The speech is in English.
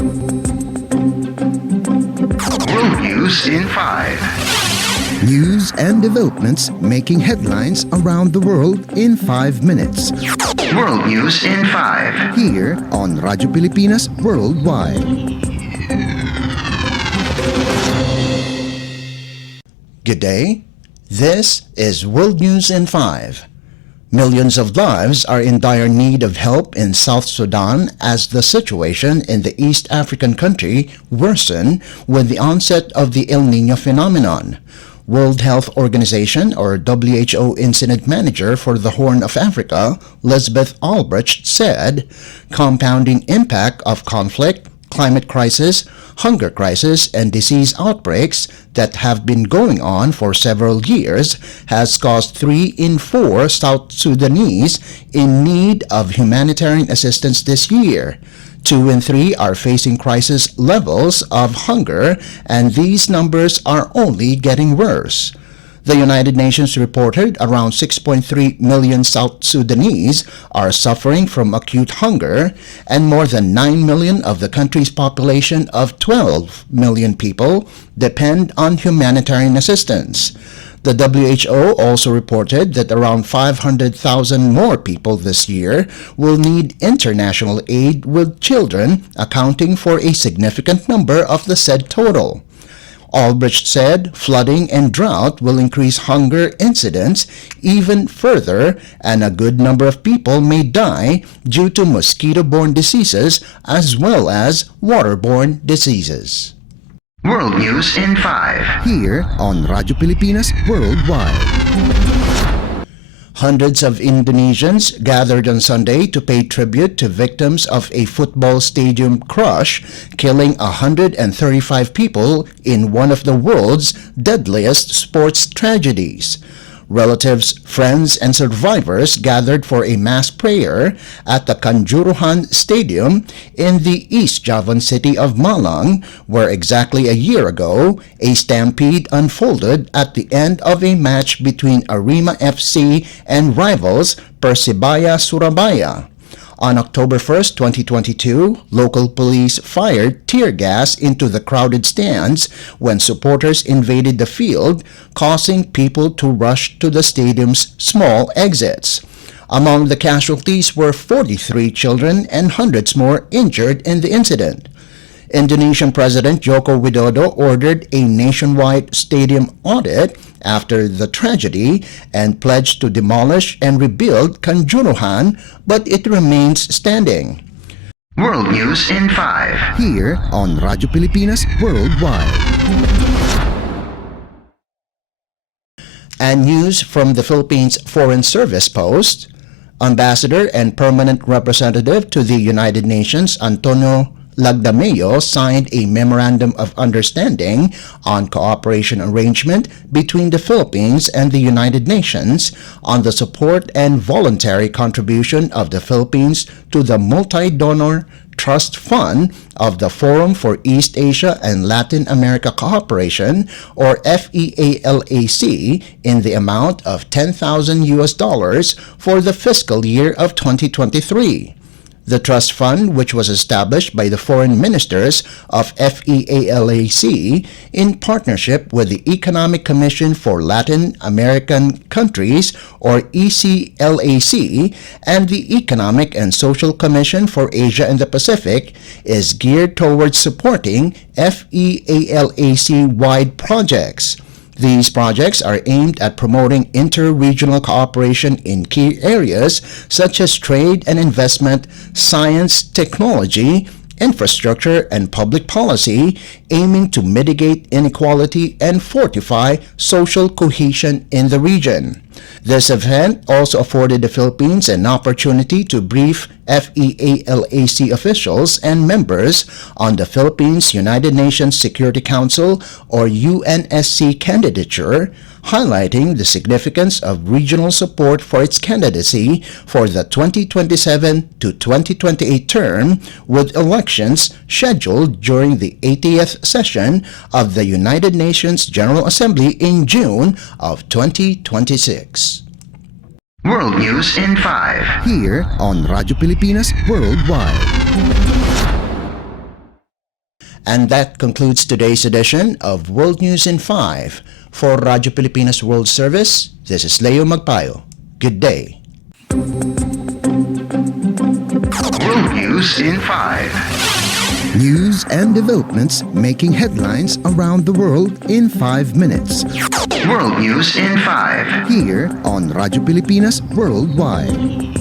World News in 5. News and developments making headlines around the world in 5 minutes. World News in 5. Here on Radyo Pilipinas Worldwide. Good day. This is World News in 5. Millions of lives are in dire need of help in South Sudan as the situation in the East African country worsened with the onset of the El Niño phenomenon. World Health Organization or WHO Incident Manager for the Horn of Africa, Lisbeth Albrecht, said, compounding impact of conflict, climate crisis, hunger crisis, and disease outbreaks that have been going on for several years has caused 3 in 4 South Sudanese in need of humanitarian assistance this year. 2 in 3 are facing crisis levels of hunger, and these numbers are only getting worse. The United Nations reported around 6.3 million South Sudanese are suffering from acute hunger, and more than 9 million of the country's population of 12 million people depend on humanitarian assistance. The WHO also reported that around 500,000 more people this year will need international aid, with children accounting for a significant number of the said total. Albrecht said flooding and drought will increase hunger incidents even further, and a good number of people may die due to mosquito-borne diseases as well as waterborne diseases. World News in 5. Here on Radyo Pilipinas Worldwide. Hundreds of Indonesians gathered on Sunday to pay tribute to victims of a football stadium crush, killing 135 people in one of the world's deadliest sports tragedies. Relatives, friends, and survivors gathered for a mass prayer at the Kanjuruhan Stadium in the East Javan city of Malang, where exactly a year ago, a stampede unfolded at the end of a match between Arema FC and rivals Persibaya Surabaya. On October 1, 2022, local police fired tear gas into the crowded stands when supporters invaded the field, causing people to rush to the stadium's small exits. Among the casualties were 43 children and hundreds more injured in the incident. Indonesian President Joko Widodo ordered a nationwide stadium audit after the tragedy and pledged to demolish and rebuild Kanjuruhan, but it remains standing. World News in 5. Here on Radyo Pilipinas Worldwide. And news from the Philippines Foreign Service Post. Ambassador and Permanent Representative to the United Nations Antonio Lagdameo signed a Memorandum of Understanding on cooperation arrangement between the Philippines and the United Nations on the support and voluntary contribution of the Philippines to the Multi-Donor Trust Fund of the Forum for East Asia and Latin America Cooperation, or FEALAC, in the amount of $10,000 for the fiscal year of 2023. The trust fund, which was established by the foreign ministers of FEALAC in partnership with the Economic Commission for Latin American Countries, or ECLAC, and the Economic and Social Commission for Asia and the Pacific, is geared towards supporting FEALAC-wide projects. These projects are aimed at promoting inter-regional cooperation in key areas such as trade and investment, science, technology, infrastructure, and public policy, aiming to mitigate inequality and fortify social cohesion in the region. This event also afforded the Philippines an opportunity to brief FEALAC officials and members on the Philippines United Nations Security Council, or UNSC, candidature, highlighting the significance of regional support for its candidacy for the 2027 to 2028 term, with elections scheduled during the 80th session of the United Nations General Assembly in June of 2026. World News in 5. Here on Radyo Pilipinas Worldwide. And that concludes today's edition of World News in 5. For Radyo Pilipinas World Service, this is Leo Magpayo. Good day. World News in 5. News and developments making headlines around the world in 5 minutes. World News in 5. Here on Radyo Pilipinas Worldwide.